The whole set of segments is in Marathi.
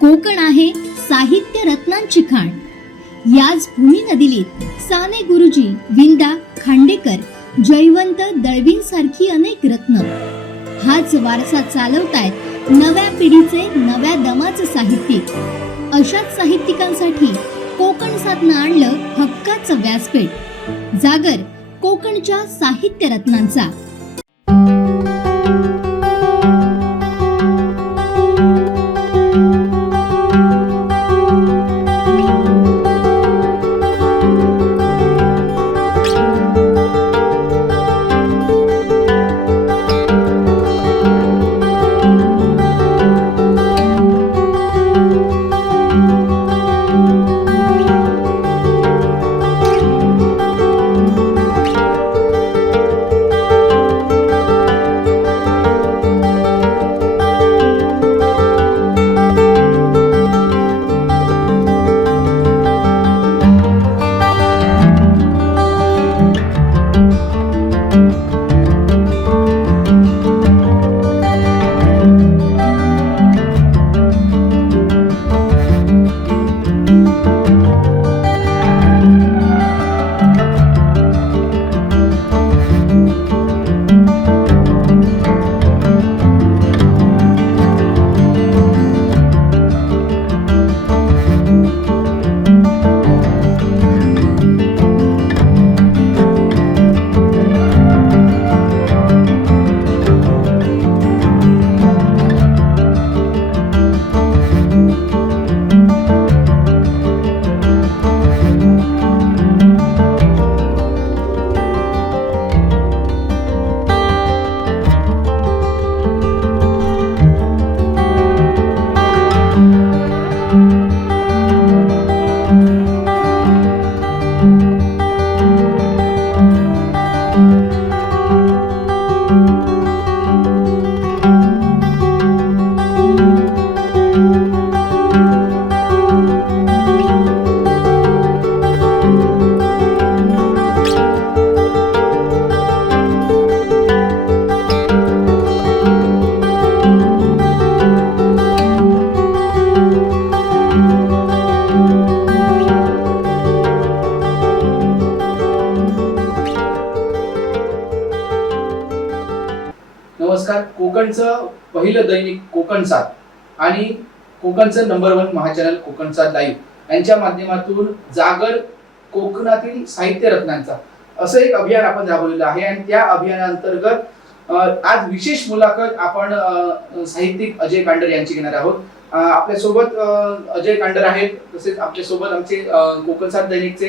कोकण आहे साहित्य रत्नांची खाण. याच भूमी नदीलीत साने गुरुजी, विंदा, खांडेकर, जयवंत दळवींसारखी अनेक रत्न. हाच वारसा चालवतायत नव्या पिढीचे, नव्या दमाचे साहित्यिक. अशाच साहित्यिकांसाठी कोकण साधनं आणलं हक्काचं व्यासपीठ. जागर कोकणच्या साहित्य रत्नांचा. नमस्कार. कोकणचं पहिलं दैनिक कोकण 7 आणि कोकणचं नंबर 1 महाचॅनल कोकण 7 लाईव्ह यांच्या माध्यमातून जागर कोकणातील साहित्य रत्नांचा असं एक अभियान आपण राबवलेलं आहे. आणि त्या अभियानाअंतर्गत आज विशेष मुलाखत आपण साहित्यिक अजय कांडर यांची घेणार आहोत. आपल्यासोबत अजय कांडर आहेत. तसेच आपल्यासोबत आमचे कोकण 7 दैनिकचे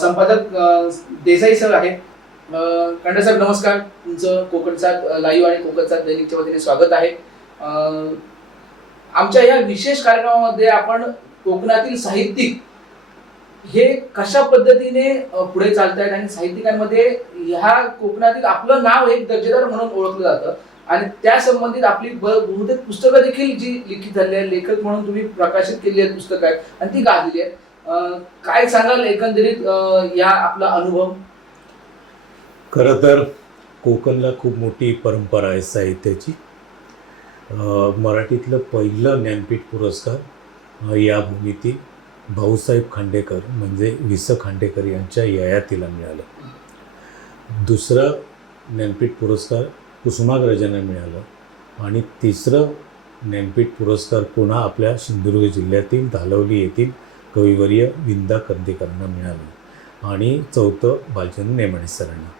संपादक देसाई सर आहेत. कांडे साहेब नमस्कार. तुमचं कोकण 7 लाईव्ह आणि कोकण 7 दैनिकच्या वतीने स्वागत आहे. आमच्या या विशेष कार्यक्रमामध्ये आपण कोकणातील साहित्यिक हे कशा पद्धतीने पुढे चालतायत आणि साहित्यिकांमध्ये ह्या कोकणातील आपलं नाव एक दर्जेदार म्हणून ओळखलं जातं आणि त्या संबंधित आपली बहुतेक पुस्तकं देखील जी लिखित झाली आहेत, लेखक म्हणून तुम्ही प्रकाशित केलेली आहेत पुस्तकं आहेत आणि ती गाजली आहेत. काय सांगाल एकंदरीत या आपला अनुभव? खरं तर कोकणला खूप मोठी परंपरा आहे साहित्याची. मराठीतलं पहिलं ज्ञानपीठ पुरस्कार या भूमीतील भाऊसाहेब खांडेकर म्हणजे वि स खांडेकर यांच्या ययातीला मिळालं. दुसरं ज्ञानपीठ पुरस्कार कुसुमाग्रजांना मिळालं आणि तिसरं ज्ञानपीठ पुरस्कार पुन्हा आपल्या सिंधुदुर्ग जिल्ह्यातील धालवली येथील कविवर्य विंदा करंदीकरांना मिळालं आणि चौथं बालचंद्र नेमाडे सरांना.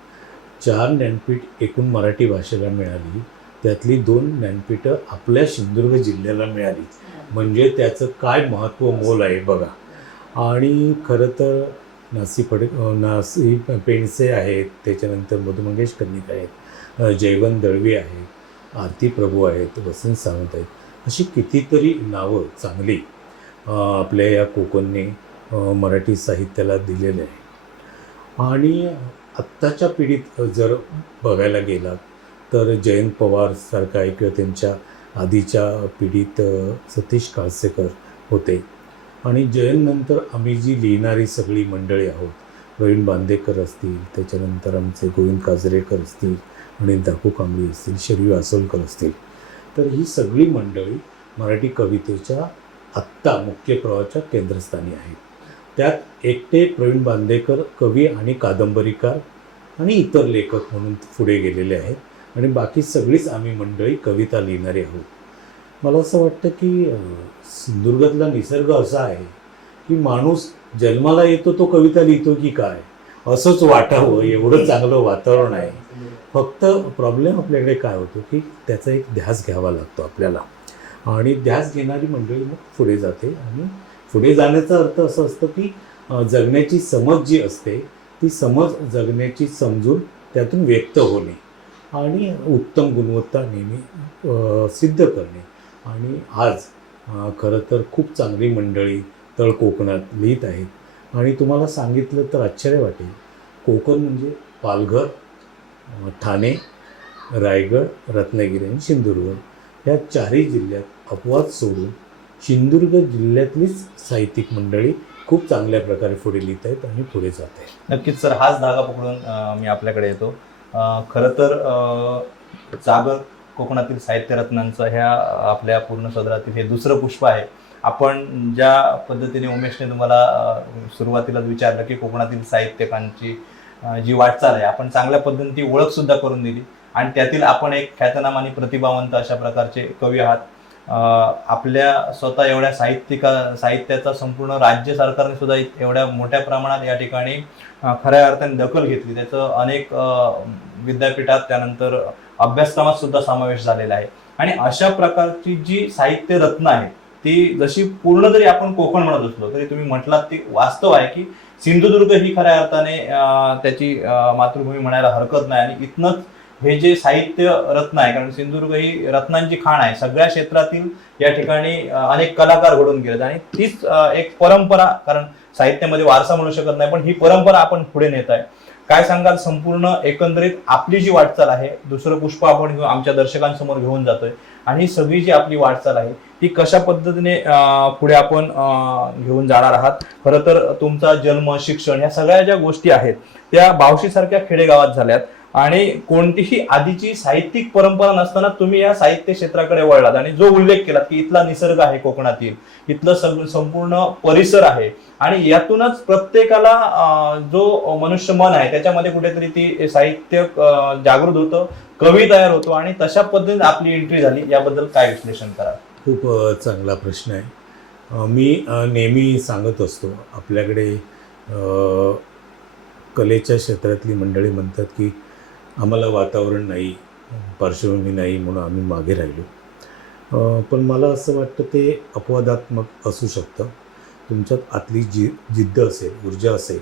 4 ज्ञानपीठ एकूण मराठी भाषेला मिळाली. त्यातली 2 ज्ञानपीठं आपल्या सिंधुदुर्ग जिल्ह्याला मिळाली. म्हणजे त्याचं काय महत्त्व मोल आहे बघा. आणि खरं तर नासी पेंडसे आहेत, त्याच्यानंतर मधु मंगेश कर्णिक आहेत, जयवंत दळवी आहेत, आरती प्रभू आहेत, वसंत सावंत आहेत, अशी कितीतरी नावं चांगली आपल्या या कोकणने मराठी साहित्याला दिलेले आहे. आणि आत्ताच्या पिढीत जर बघायला गेलात तर जयंत पवार सारखा आहे किंवा त्यांच्या आधीच्या पिढीत सतीश काळसेकर होते. आणि जयंतनंतर आम्ही जी लिहिणारी सगळी मंडळी आहोत, प्रवीण बांदेकर असतील, त्याच्यानंतर आमचे गोविंद काजरेकर असतील, आणि दाकू कांबळी असतील, शरयू आसोलकर असतील, तर ही सगळी मंडळी मराठी कवितेच्या आत्ता मुख्य प्रवाहाच्या केंद्रस्थानी आहेत. त्यात एकटे प्रवीण बांदेकर कवी आणि कादंबरीकार आणि इतर लेखक म्हणून पुढे गेलेले आहेत आणि बाकी सगळीच आम्ही मंडळी कविता लिहिणारी आहोत. मला असं वाटतं की सिंधुदुर्गातला निसर्ग असा आहे की माणूस जन्माला येतो तो कविता लिहितो की काय असंच वाटावं एवढं चांगलं वातावरण आहे. फक्त प्रॉब्लेम आपल्याकडे काय होतो की त्याचा एक ध्यास घ्यावा लागतो आपल्याला आणि ध्यास घेणारी मंडळी मग पुढे जाते आणि पुढे जाण्याचा अर्थ असं असतं की जगण्याची समज जी असते ती समज जगण्याची समजून त्यातून व्यक्त होणे आणि उत्तम गुणवत्ता नेहमी सिद्ध करणे. आणि आज खरं तर खूप चांगली मंडळी तळ कोकणात लिहित आहेत आणि तुम्हाला सांगितलं तर आश्चर्य वाटेल. कोकण म्हणजे पालघर, ठाणे, रायगड, रत्नागिरी आणि सिंधुदुर्ग या चारही जिल्ह्यात अपवाद सोडून सिंधुदुर्ग जिल्ह्यातलीच साहित्यिक मंडळी खूप चांगल्या प्रकारे पुढे लिहित आहेत आणि पुढे जात आहेत. नक्कीच सर, हाच धागा पकडून मी आपल्याकडे येतो. खरं तर जागर कोकणातील साहित्यरत्नांचं ह्या आपल्या पूर्ण सदरातील हे दुसरं पुष्प आहे. आपण ज्या पद्धतीने उमेशने तुम्हाला सुरुवातीलाच विचारलं की कोकणातील साहित्यिकांची जी वाटचाल आहे आपण चांगल्या पद्धतीने ती ओळखसुद्धा करून दिली आणि त्यातील आपण एक ख्यातनाम आणि प्रतिभावंत अशा प्रकारचे कवी आहात. आपल्या स्वतः एवढ्या साहित्याचा संपूर्ण राज्य सरकारने सुद्धा एवढ्या मोठ्या प्रमाणात या ठिकाणी खऱ्या अर्थाने दखल घेतली. त्याचं अनेक विद्यापीठात त्यानंतर अभ्यासक्रमात सुद्धा समावेश झालेला आहे आणि अशा प्रकारची जी साहित्य रत्न आहेत ती जशी पूर्ण जरी आपण कोकण म्हणत असलो तरी तुम्ही म्हटलात ती वास्तव आहे की सिंधुदुर्ग ही खऱ्या अर्थाने त्याची मातृभूमी म्हणायला हरकत नाही आणि इथनंच हे जे साहित्य रत्न आहे, कारण सिंधुदुर्ग ही रत्नांची खाण आहे. सगळ्या क्षेत्रातील या ठिकाणी अनेक कलाकार घडून गेलेत आणि तीच एक परंपरा, कारण साहित्यामध्ये वारसा म्हणू शकत नाही पण ही परंपरा आपण पुढे नेत आहे. काय सांगाल संपूर्ण एकंदरीत आपली जी वाटचाल आहे, दुसरं पुष्प आपण आमच्या दर्शकांसमोर घेऊन जातोय आणि ही सगळी जी आपली वाटचाल आहे ती कशा पद्धतीने पुढे आपण घेऊन जाणार आहात? खरं तर तुमचा जन्म, शिक्षण या सगळ्या ज्या गोष्टी आहेत त्या बावशी सारख्या खेडेगावात झाल्यात आणि कोणतीही आधीची साहित्यिक परंपरा नसताना तुम्ही या साहित्य क्षेत्राकडे वळलात आणि जो उल्लेख केलात की इथला निसर्ग आहे कोकणातील, इथलं संपूर्ण परिसर आहे आणि यातूनच प्रत्येकाला जो मनुष्य मन आहे त्याच्यामध्ये कुठेतरी ती साहित्य जागृत होतं, कवी तयार होतो आणि तशा पद्धतीने आपली एंट्री झाली. याबद्दल काय विश्लेषण करा? खूप चांगला प्रश्न आहे. मी नेहमी सांगत असतो आपल्याकडे कलेच्या क्षेत्रातली मंडळी म्हणतात की आम्हाला वातावरण नाही, पार्श्वभूमी नाही म्हणून आम्ही मागे राहिलो. पण मला असं वाटतं ते अपवादात्मक असू शकतं. तुमच्यात आतली जिद्द असेल, ऊर्जा असेल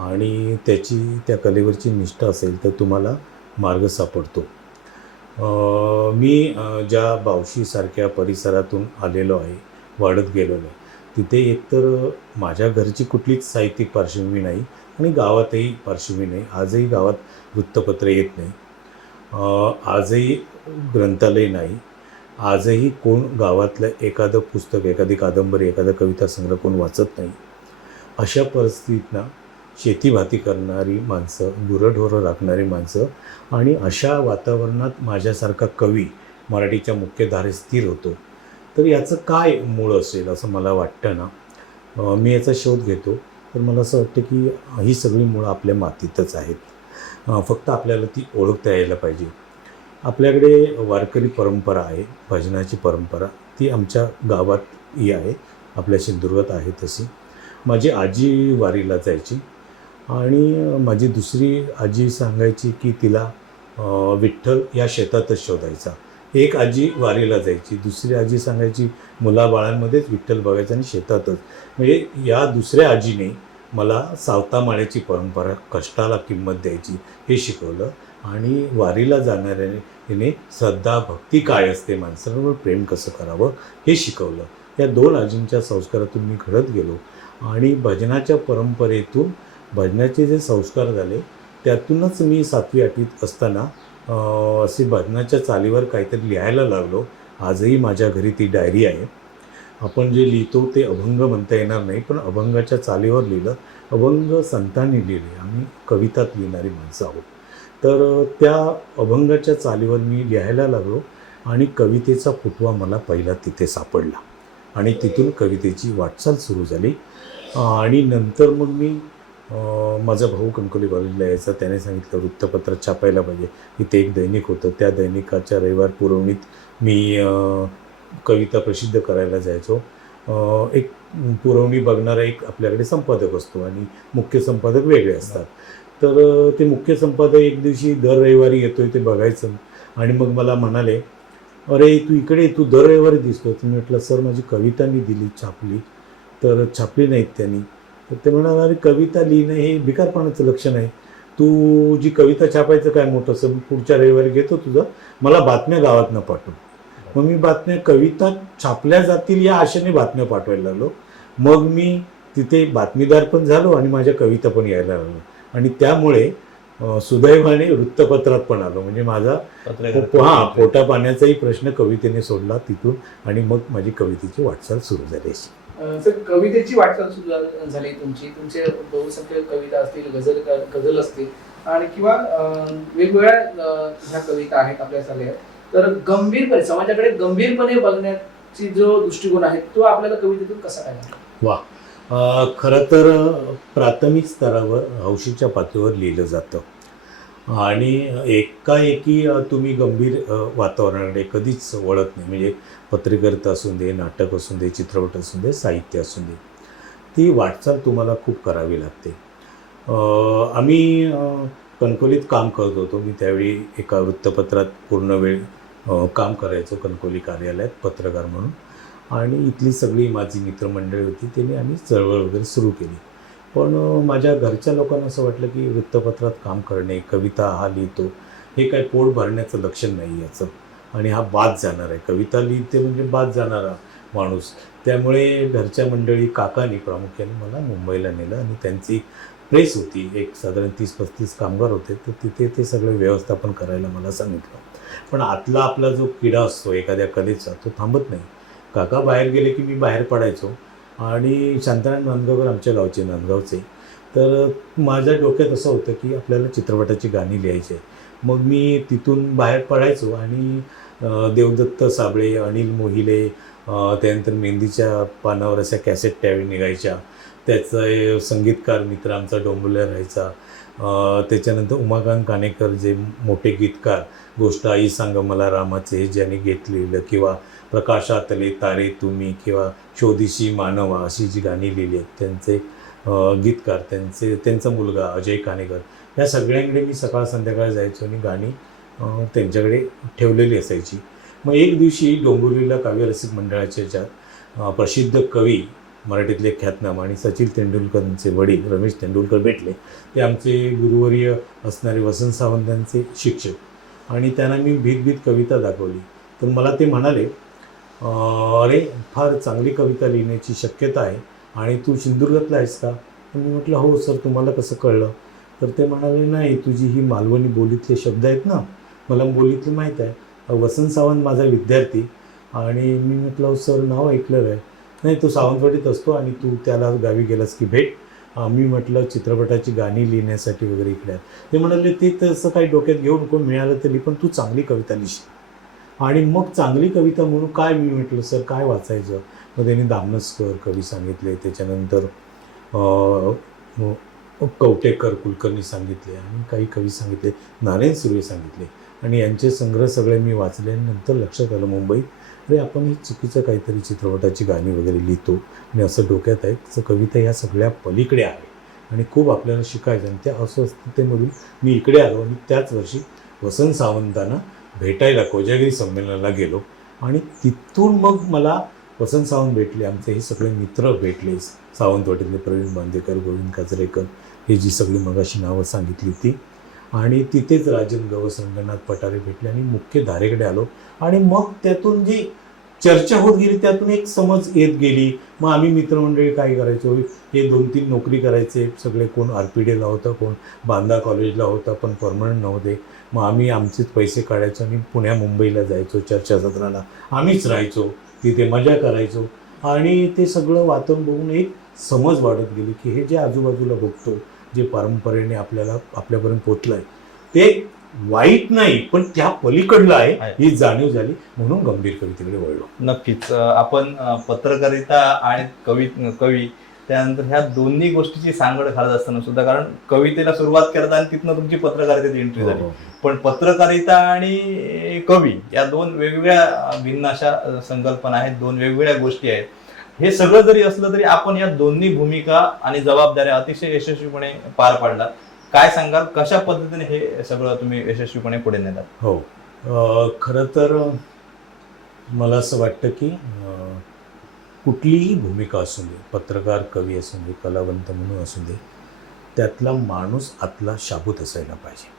आणि त्या कलेवरची निष्ठा असेल तर तुम्हाला मार्ग सापडतो. मी ज्या बावशीसारख्या परिसरातून आलेलो आहे, वाढत गेलेलो आहे, तिथे एकतर माझ्या घरची कुठलीच साहित्यिक पार्श्वभूमी नाही आणि गावातही पार्श्वभूमी नाही. आजही गावात वृत्तपत्र येत नाही, आजही ग्रंथालय नाही, आजही कोण गावातलं एखादं पुस्तक, एखादी कादंबरी, एखादा कविता संग्रह कोण वाचत नाही. अशा परिस्थितीतनं शेतीभाती करणारी माणसं, गुरंढोरं राखणारी माणसं आणि अशा वातावरणात माझ्यासारखा कवी मराठीच्या मुख्यधारेत स्थिर होतो. तर याचं काय मूळ असेल असं मला वाटतं ना. मी याचा शोध घेतो तर मला असं वाटतं की ही सगळी मुळं आपल्या मातीतच आहेत. फक्त आपल्याला ती ओळखता यायला पाहिजे. आपल्याकडे वारकरी परंपरा आहे, भजनाची परंपरा, ती आमच्या गावातही आहे, आपल्या सिंधुदुर्गात आहे तशी. माझी आजी वारीला जायची आणि माझी दुसरी आजी सांगायची की तिला विठ्ठल या शेतातच शोधायचा. एक आजी वारीला जायची, दुसरी आजी सांगायची मुलाबाळांमध्येच विठ्ठल बघायचा आणि शेतातच. म्हणजे या दुसऱ्या आजीने मला सावतामाळ्याची परंपरा, कष्टाला किंमत द्यायची हे शिकवलं आणि वारीला जाणाऱ्याने श्रद्धा, भक्ती काय असते, माणसांवर प्रेम कसं करावं हे शिकवलं. या दोन आजींच्या संस्कारातून मी घडत गेलो आणि भजनाच्या परंपरेतून भजनाचे जे संस्कार झाले त्यातूनच मी 7वी 8वीत असताना असे भजनाच्या चालीवर काहीतरी लिहायला लागलो. आजही माझ्या घरी ती डायरी आहे. आपण जे लिहितो ते अभंग म्हणता येणार नाही, पण अभंगाच्या चालीवर लिहिलं. अभंग संतांनी लिहिले, आम्ही कवितात लिहिणारी माणसं आहोत. तर त्या अभंगाच्या चालीवर मी लिहायला लागलो आणि कवितेचा फुटवा मला पहिला तिथे सापडला. आणि तिथून कवितेची वाटचाल सुरू झाली. आणि नंतर मग मी माझा भाऊ कणकवली कॉलेजला यायचा. त्याने सांगितलं वृत्तपत्रात छापायला पाहिजे. इथे एक दैनिक होतं, त्या दैनिकाच्या रविवार पुरवणीत मी कविता प्रसिद्ध करायला जायचो. एक पुरवणी बघणारा एक आपल्याकडे संपादक असतो आणि मुख्य संपादक वेगळे असतात. तर ते मुख्य संपादक एक दिवशी दर रविवारी येतोय ते बघायचं आणि मग मला म्हणाले, अरे तू इकडे, तू दर रविवारी दिसतो. तर मी म्हटलं सर माझी कविता मी दिली, छापली. तर छापली नाहीत त्यांनी. तर ते म्हणाले, अरे कविता लिहिणं हे भिकारपणाचं लक्षण आहे. तू जी कविता छापायचं काय मोठं असं, पुढच्या रविवारी घेतो तुझं, मला बातम्या गावातनं पाठव. मग मी बातम्या, कविता छापल्या जातील या आशेने बातम्या पाठवायला लागलो. मग मी तिथे बातमीदार पण झालो आणि माझ्या कविता पण यायला लागलो आणि त्यामुळे सुदैवाने वृत्तपत्रात पण आलो. म्हणजे माझा पोटा पाण्याचाही प्रश्न कवितेने सोडला तिथून आणि मग माझी कवितेची वाटचाल सुरू झाली अशी. सर, कवितेची वाटचाल सुरू झाली तुमचे बहुसंख्य कविता असतील, गझल असतील आणि किंवा वेगवेगळ्या ह्या कविता आहेत आपल्या सगळ्या. तर गंभीरपणे समाजाकडे गंभीरपणे बघण्याची जो दृष्टिकोन आहे तो आपल्याला कवितेतून कसा काय? वा, खरं तर प्राथमिक स्तरावर हौशीच्या पातळीवर लिहिलं जातं आणि एकाएकी तुम्ही गंभीर वातावरणाकडे कधीच वळत नाही. म्हणजे पत्रकारिता असून दे, नाटक असून दे, चित्रपट असून दे, साहित्य असून दे, ती वाटचाल तुम्हाला खूप करावी लागते. आम्ही कणकवलीत काम करत होतो. मी त्यावेळी एका वृत्तपत्रात पूर्ण वेळ काम करायचो कणकवली कार्यालयात पत्रकार म्हणून. आणि इथली सगळी माझी मित्रमंडळी होती, त्यांनी आम्ही चळवळ वगैरे सुरू केली. पण माझ्या घरच्या लोकांना असं वाटलं की वृत्तपत्रात काम करणे, कविता हा लिहितो, हे काय पोट भरण्याचं लक्षण नाही याचं आणि हा बाद जाणार आहे. कविता लिहिते म्हणजे बाद जाणारा माणूस. त्यामुळे घरच्या मंडळी, काकांनी प्रामुख्याने मला मुंबईला नेलं आणि त्यांची प्रेस होती, एक साधारण 30-35 कामगार होते. तर तिथे ते सगळं व्यवस्थापन करायला मला सांगितलं. पण आतला आपला जो किडा असतो एखाद्या कलेचा, तो थांबत नाही. काका बाहेर गेले की मी बाहेर पडायचो आणि शांताराम नांदगावकर आमच्या गावचे, नांदगावचे. तर माझ्या डोक्यात असं होतं की आपल्याला चित्रपटाची गाणी लिहायची आहे. मग मी तिथून बाहेर पडायचो आणि देवदत्त साबळे, अनिल मोहिले, त्यानंतर मेहंदीच्या पानावर अशा कॅसेट त्यावेळी निघायच्या. त्याचा संगीतकार मित्र आमचा डोंबुल्या राहायचा. त्याच्यानंतर उमाकांत कानेकर जे मोठे गीतकार, गोष्ट आई सांग मला रामाचे, हे ज्यांनी गीत लिहिलं, किंवा प्रकाशातले तारे तुम्ही, किंवा शोधिशी मानवा, अशी जी गाणी लिहिली आहेत त्यांचे गीतकार, त्यांचा मुलगा अजय कानेकर, या सगळ्यांकडे मी सकाळ संध्याकाळ जायचो आणि गाणी त्यांच्याकडे ठेवलेली असायची. मग एक दिवशी डोंबिवलीला काव्यरसिक मंडळाच्या ज्यात प्रसिद्ध कवी, मराठीतले ख्यातनाम आणि सचिन तेंडुलकरांचे वडील रमेश तेंडुलकर भेटले. ते आमचे गुरुवर्य असणारे वसंत सावंतांचे शिक्षक आणि त्यांना मी भीत कविता दाखवली. तर मला ते म्हणाले, अरे फार चांगली कविता लिहिण्याची शक्यता आहे आणि तू सिंधुदुर्गातला आहेस का? तर मी म्हटलं हो सर, तुम्हाला कसं कळलं? तर ते म्हणाले, नाही तुझी ही मालवणी बोलीतले शब्द आहेत ना, मला बोलीतले माहीत आहे. वसंत सावंत माझा विद्यार्थी. आणि मी म्हटलं हो सर, नाव ऐकलं आहे. नाही, तो सावंतवाडीत असतो आणि तू त्याला गावी गेलास की भेट. मी म्हटलं चित्रपटाची गाणी लिहिण्यासाठी वगैरे इकडे आहे. ते म्हणाले, ते तसं काही डोक्यात घेऊन कोण मिळालं तरी पण तू चांगली कविता लिहिशील. आणि मग चांगली कविता म्हणून काय? मी म्हटलं सर काय वाचायचं? मग त्यांनी दामनस्कर कवी सांगितले, त्याच्यानंतर कवटेकर कुलकर्णी सांगितले आणि काही कवी सांगितले, नारायण सुर्वे सांगितले आणि यांचे संग्रह सगळे मी वाचले. नंतर लक्षात आलं मुंबईत, अरे आपण ही चुकीचं काहीतरी चित्रपटाची गाणी वगैरे लिहितो आणि असं डोक्यात आहे. तर कविता ह्या सगळ्या पलीकडे आहे आणि खूप आपल्याला शिकायचं. आणि त्या अस्वस्थतेमधून मी इकडे आलो आणि त्याच वर्षी वसंत सावंतांना भेटायला कोजागिरी संमेलनाला गेलो आणि तिथून मग मला वसंत सावंत भेटले. आमचे हे सगळे मित्र भेटले, सावंतवाडीतले प्रवीण बांदेकर, गोविंद काजरेकर, हे जी सगळी मगाशी नावं सांगितली ती. आणि तिथेच राजन गवस, रंगनाथ पठारे भेटले आणि मुख्य धारेकडे आलो. आणि मग त्यातून जी चर्चा होत गेली त्यातून एक समज येत गेली. मग आम्ही मित्रमंडळी काय करायचो, हे 2-3 नोकरी करायचे सगळे. कोण RPDला होता, कोण बांदा कॉलेजला होता, पण परमनंट नव्हते. मग आम्ही आमचेच पैसे काढायचो आणि पुण्या मुंबईला जायचो चर्चासत्राला. आम्हीच राहायचो तिथे, मजा करायचो. आणि ते सगळं वातावरण बघून एक समज वाढत गेली की हे जे आजूबाजूला बघतो, जे परंपरेने आपल्यापर्यंत पोचलं आहे, ते वाईट नाही पण त्या पलीकडलं आहे आहे. ही जाणीव झाली, म्हणून गंभीर कवितेकडे वळलो. नक्कीच. आपण पत्रकारिता आणि कवी त्यानंतर ह्या दोन्ही गोष्टीची सांगड घालत असताना सुद्धा, कारण कवितेला सुरुवात करत आणि तिथनं तुमची पत्रकारितेत एंट्री झाली, पण पत्रकारिता आणि कवी या दोन वेगवेगळ्या भिन्न अशा संकल्पना आहेत, दोन वेगवेगळ्या गोष्टी आहेत. हे सगळं जरी असलं तरी आपण या दोन्ही भूमिका आणि जबाबदाऱ्या अतिशय यशस्वीपणे पार पाडलात. काय सांगाल, कशा पद्धतीने हे सगळं तुम्ही यशस्वीपणे पुढे नेलात? हो, खरं तर मला असं वाटतं की कुठलीही भूमिका असू दे, पत्रकार, कवी असू दे, कलावंत म्हणून असू दे, त्यातला माणूस आतला शाबूत असायला पाहिजे.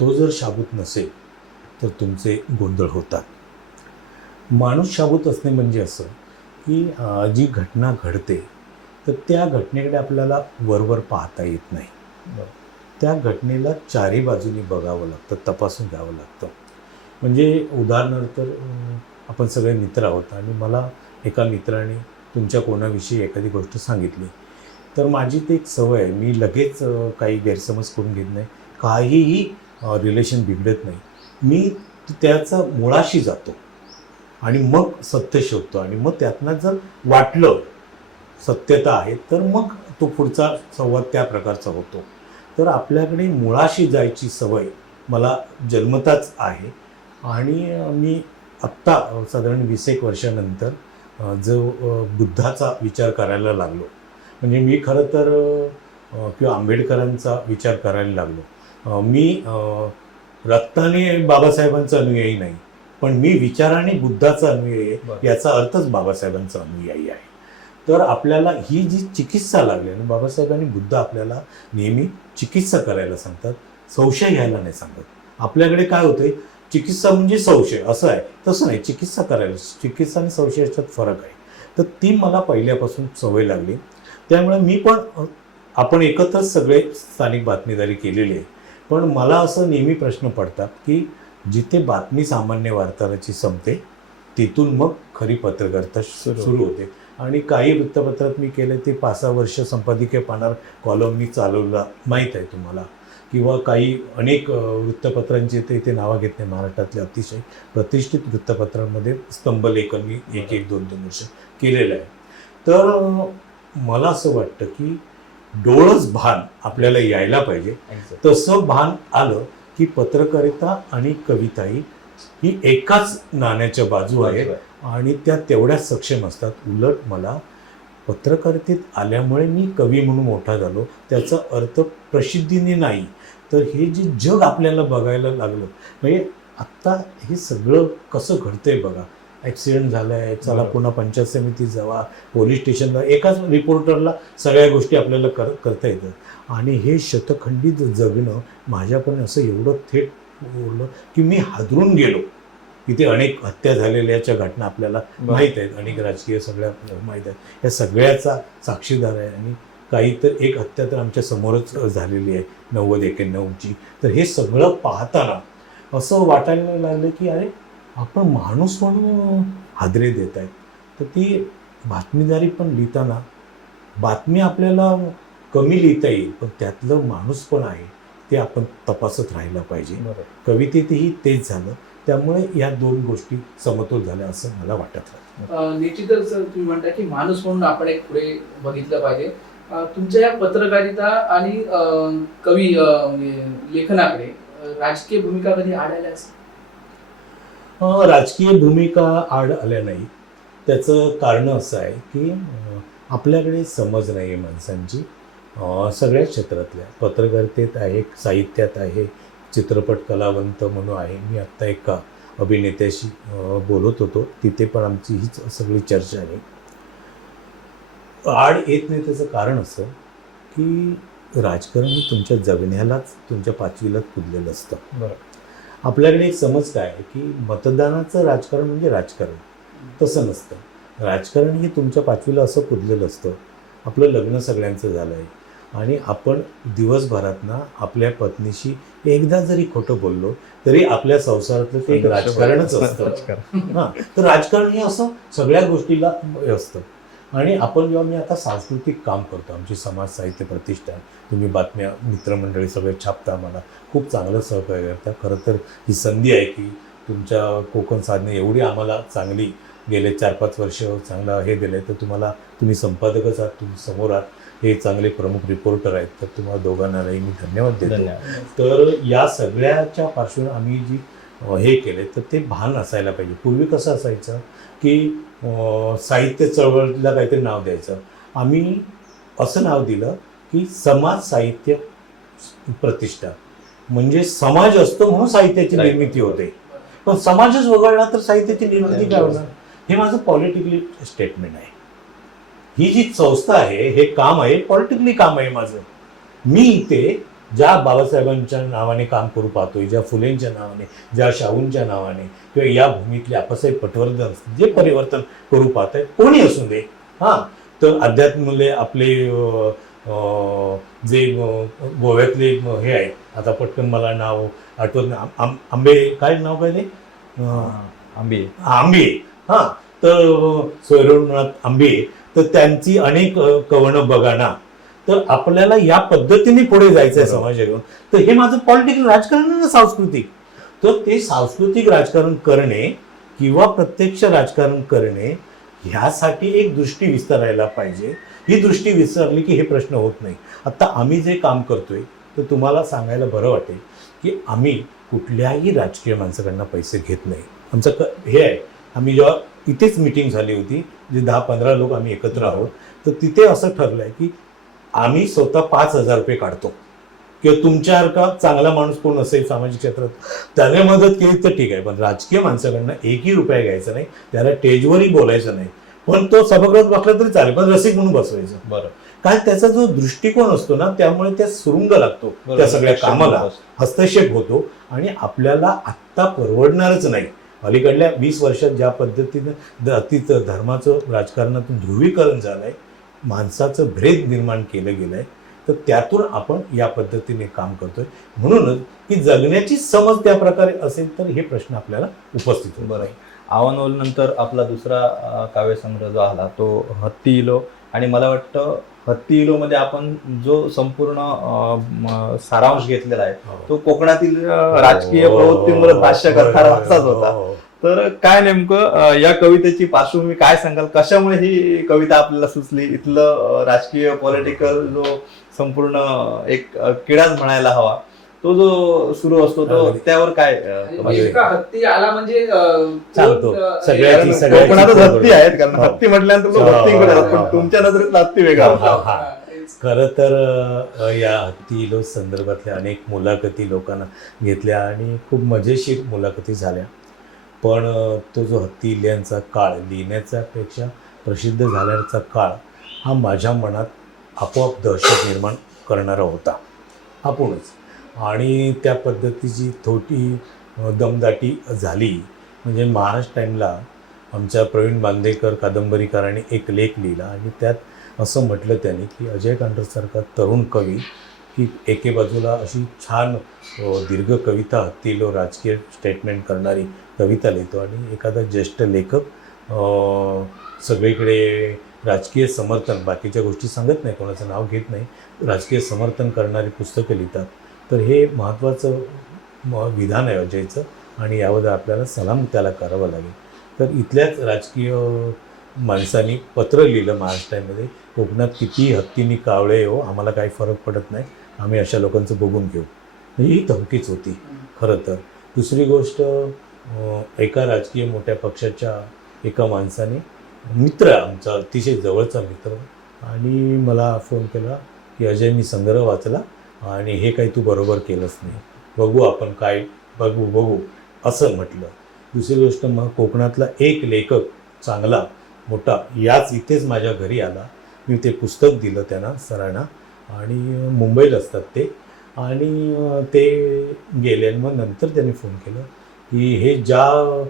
तो जर शाबूत नसेल तर तुमचे गोंधळ होतात. माणूस शाबूत असणे म्हणजे असं की जी घटना घडते तर त्या घटनेकडे आपल्याला वरवर पाहता येत नाही. त्या घटनेला चारही बाजूनी बघावं लागतं, तपासून घ्यावं लागतं. म्हणजे उदाहरणार्थ आपण सगळे मित्र आहोत आणि मला एका मित्राने तुमच्या कोणाविषयी एखादी गोष्ट सांगितली, तर माझी ती एक सवय आहे, मी लगेच काही गैरसमज करून घेत नाही, काहीही रिलेशन बिघडत नाही. मी त्याचा मुळाशी जातो आणि मग सत्य शोधतो आणि मग त्यातनं जर वाटलं सत्यता आहे तर मग तो पुढचा संवाद त्या प्रकारचा होतो. तर आपल्याकडे मुळाशी जायची सवय मला जन्मताच आहे. आणि मी आत्ता साधारण 20 वर्षानंतर जो बुद्धाचा विचार करायला लागलो, म्हणजे मी खरं तर किंवा आंबेडकरांचा विचार करायला लागलो. मी रक्ताने बाबासाहेबांचा अनुयायी नाही, पण मी विचाराने बुद्धाचा अनुयायी आहे. याचा अर्थच बाबासाहेबांचा अनुयायी आहे. तर आपल्याला ही जी चिकित्सा लागली ना, बाबासाहेबांनी बुद्ध आपल्याला नेहमी चिकित्सा करायला सांगतात, संशय घ्यायला नाही सांगत. आपल्याकडे काय होते, चिकित्सा म्हणजे संशय असं आहे, तसं नाही. चिकित्सा करायला, चिकित्सा आणि संशय याच्यात फरक आहे. तर ती मला पहिल्यापासून सवय लागली. त्यामुळे मी पण, आपण एकत्रच सगळे स्थानिक बातमीदारी केलेली आहे, पण मला असं नेहमी प्रश्न पडतात की जिथे बातमी सामान्य वार्ताहराची संपते तिथून मग खरी पत्रकारिता सुरू होते. आणि काही वृत्तपत्रात मी केले ते 5-6 वर्ष संपादकीय पानार कॉलम मी चालवला, माहीत आहे तुम्हाला. किंवा काही अनेक वृत्तपत्रांचे ते नावं घेत नाही, महाराष्ट्रातल्या अतिशय प्रतिष्ठित वृत्तपत्रांमध्ये स्तंभलेखन मी 1-2 वर्ष केलेलं आहे. तर मला असं वाटतं की डोळस भान आपल्याला यायला पाहिजे. तसं भान आलं की पत्रकारिता आणि कविता ही एकाच नाण्याच्या बाजू आहेत आणि त्या तेवढ्याच सक्षम असतात. उलट मला पत्रकारितेत आल्यामुळे मी कवी म्हणून मोठा झालो, त्याचा अर्थ प्रसिद्धीने नाही, तर हे जे जग आपल्याला बघायला लागलं. म्हणजे आत्ता हे सगळं कसं घडतंय बघा. ॲक्सिडेंट झाला आहे, चला पुन्हा पंचायत समितीत जावा, पोलीस स्टेशनला, एकाच रिपोर्टरला सगळ्या गोष्टी आपल्याला करता येतात. आणि हे शतखंडित जगणं माझ्यापर्यंत असं एवढं थेट बोललं की मी हादरून गेलो. इथे अनेक हत्या झालेल्याच्या घटना आपल्याला माहीत आहेत, अनेक राजकीय सगळ्या माहीत आहेत, या सगळ्याचा साक्षीदार आहे. आणि काही तर एक हत्या तर आमच्या समोरच झालेली आहे 90-91ची. तर हे सगळं पाहताना असं वाटायला लागलं की अरे आपण माणूस म्हणून हादरे देत आहेत. तर ती बातमीदारी पण लिहिताना बातमी आपल्याला कमी लिहिता येईल, पण त्यातलं माणूस पण आहे ते आपण तपासत राहायला पाहिजे. कवितेतही तेच झालं. त्यामुळे या दोन गोष्टी समतोल झाल्या असं मला वाटत राहतं. निश्चितच तुम्ही म्हणता की माणूस म्हणून आपण एक पुढे बघितलं पाहिजे. तुमच्या या पत्रकारिता आणि कवी लेखनाकडे राजकीय भूमिका कधी आड आल्या असेल? राजकीय भूमिका आड आल्या नाही. त्याचं कारण असं आहे की आपल्याकडे समज नाही आहे माणसांची. सगळ्या क्षेत्रातल्या पत्रकारितेत आहे, साहित्यात आहे, चित्रपट कलावंत म्हणून आहे. मी आत्ता एका अभिनेत्याशी बोलत होतो, तिथे पण आमची हीच सगळी चर्चा आहे. आड येत नाही त्याचं कारण असं की राजकारण हे तुमच्या जगण्यालाच, तुमच्या पाचवीलाच पुजलेलं असतं. बरं. आपल्याकडे एक समज काय आहे की मतदानाचं राजकारण म्हणजे राजकारण. तसं नसतं. राजकारण हे तुमच्या पाचवीला असं पुजलेलं असतं. आपलं लग्न सगळ्यांचं झालं आहे आणि आपण दिवसभरातनं आपल्या पत्नीशी एकदा जरी खोटं बोललो तरी आपल्या संसारातलं ते एक राजकारणच असतं. हां, तर राजकारण हे असं सगळ्या गोष्टीला असतं. आणि आपण जेव्हा मी आता सांस्कृतिक काम करतो, आमची समाज साहित्य प्रतिष्ठान, तुम्ही बातम्या मित्रमंडळी सगळे छापता, मला खूप चांगलं सहकार्य करता. खरं तर ही संधी आहे की तुमच्या कोकण साधने एवढी आम्हाला चांगली गेले 4-5 वर्ष चांगला हे दिलं आहे, तर तुम्ही संपादकच आहात, तुम्ही समोर आहात, हे चांगले प्रमुख रिपोर्टर आहेत, तर तुम्हाला दोघांनाही मी धन्यवाद देतो. तर या सगळ्याच्या पार्श्वभूमीवर आम्ही जी हे केले, तर ते भान असायला पाहिजे. पूर्वी कसं असायचं की साहित्य चळवळीला काहीतरी नाव द्यायचं. आम्ही असं नाव दिलं की समाज साहित्य प्रतिष्ठा, म्हणजे समाज असतो म्हणून साहित्याची निर्मिती होते. पण समाजच वगळला तर साहित्याची निर्मिती काय होणार? हे माझं पॉलिटिकली स्टेटमेंट आहे. ही जी संस्था आहे, हे काम आहे, पॉलिटिकली काम आहे माझं. मी इथे ज्या बाबासाहेबांच्या नावाने काम करू पाहतोय, ज्या फुलेंच्या नावाने, ज्या शाहूंच्या नावाने, किंवा या भूमीतले आप्पासाहेब पटवर्धन जे परिवर्तन करू पाहत आहे, कोणी असू दे, हां, तर अध्यात्मले आपले जे गोव्यातले हे आहेत, आता पटकन मला नाव आठवत नाही, आंबे काय नाव काय ते आंबे, हां, तर स्वैरनाथ आंबे, तर त्यांची अनेक कवनं बघा ना. तर आपल्याला या पद्धतीने पुढे जायचं आहे समाज घेऊन. तर हे माझं पॉलिटिकल राजकारण आहे ना, सांस्कृतिक. तर ते सांस्कृतिक राजकारण करणे किंवा प्रत्यक्ष राजकारण करणे, ह्यासाठी एक दृष्टी विस्तारायला पाहिजे. ही दृष्टी विसरली की हे प्रश्न होत नाही. आता आम्ही जे काम करतोय, तर तुम्हाला सांगायला बरं वाटेल की आम्ही कुठल्याही राजकीय माणसाकडनं पैसे घेत नाही. आमचं हे आहे, आम्ही जेव्हा इथेच मीटिंग झाली होती, जे 10-15 लोक आम्ही एकत्र आहोत, तर तिथे असं ठरलं आहे की आम्ही स्वतः 5,000 रुपये काढतो, किंवा तुमच्यासारखा चांगला माणूस कोण असेल सामाजिक क्षेत्रात त्याने मदत केली तर ठीक आहे, पण राजकीय माणसाकडनं 1ही रुपया घ्यायचा नाही, त्याला स्टेजवरही बोलायचं नाही, पण तो सभागृहात बसला तरी चालेल, पण रसिक म्हणून बसवायचं. बरं, काय त्याचा जो दृष्टिकोन असतो ना, त्यामुळे त्या सुरुंग लागतो, त्या सगळ्या कामाला हस्तक्षेप होतो, आणि आपल्याला आत्ता परवडणारच नाही. अलीकडल्या 20 वर्षात ज्या पद्धतीनं अतीत धर्माचं राजकारणातून ध्रुवीकरण झालंय, माणसाचं भेद निर्माण केलं गेलंय, तर त्यातून आपण या पद्धतीने काम करतोय. म्हणूनच की जगण्याची समज त्या प्रकारे असेल तर हे प्रश्न आपल्याला उपस्थित होतो. बरं, आव्हानोल नंतर आपला दुसरा काव्यसंग्रह जो आला तो हत्ती इलो, आणि मला वाटतं हत्ती इलो मध्ये आपण जो संपूर्ण सारांश घेतलेला आहे, तो कोकणातील राजकीय प्रवृत्तींवर भाष्य करणारा असाच होता. तर काय नेमकं या कवितेची पार्श्वभूमी काय सांगाल? कशामुळे ही कविता आपल्याला सुचली? इथलं राजकीय पॉलिटिकल जो संपूर्ण एक किडाच म्हणायला हवा, तो जो सुरू असतो, तो त्यावर काय हत्ती आला म्हणजे कोकणातच हत्ती आहेत, कारण हत्ती म्हटल्यानंतर लोक हत्तीकडे जातात, पण तुमच्या नजरेत हत्ती वेगळा होता. खरं तर या हत्ती लोक संदर्भातल्या अनेक मुलाखती लोकांना घेतल्या आणि खूप मजेशीर मुलाखती झाल्या. पण तो जो हत्ती इल्यांचा काळ, लिहिण्याचा पेक्षा प्रसिद्ध झाल्याचा काळ, हा माझ्या मनात आपोआप दहशत निर्माण करणारा होता, आपणच. आणि त्या पद्धतीची थोटी दमदाटी झाली. म्हणजे महाराष्ट्र टाईमला आमच्या प्रवीण बांदेकर कादंबरीकारांनी एक लेख लिहिला, आणि त्यात असं म्हटलं त्यांनी की अजय कांडरसारखा तरुण कवी की एके बाजूला अशी छान दीर्घ कविता, हत्तीलो राजकीय स्टेटमेंट करणारी कविता लिहितो, आणि एखादा ज्येष्ठ लेखक सगळीकडे राजकीय समर्थन, बाकीच्या गोष्टी सांगत नाही, कोणाचं नाव घेत नाही, राजकीय समर्थन करणारी पुस्तकं लिहितात. तर हे महत्त्वाचं विधान आहे अजयचं, आणि यावर आपल्याला सलाम त्याला करावं लागेल. तर इथल्याच राजकीय माणसांनी पत्र लिहिलं महाराष्ट्रामध्ये, कोकणात किती हत्तींनी कावळे हो, आम्हाला काही फरक पडत नाही, आम्ही अशा लोकांचं बघून घेऊ. म्हणजे ही धमकीच होती खरं तर. दुसरी गोष्ट, एका राजकीय मोठ्या पक्षाच्या एका माणसाने, मित्र आमचा अतिशय जवळचा मित्र, आणि मला फोन केला की अजय, मी संग्रह वाचला आणि हे काही तू बरोबर केलंच नाही, बघू आपण काय बघू असं म्हटलं. दुसरी गोष्ट, मग कोकणातला एक लेखक चांगला मोठा याच इथेच माझ्या घरी आला. मी ते पुस्तक दिलं त्यांना, सरांना, आणि मुंबईला असतात ते, आणि ते गेले. आणि मग नंतर त्यांनी फोन केलं की हे ज्या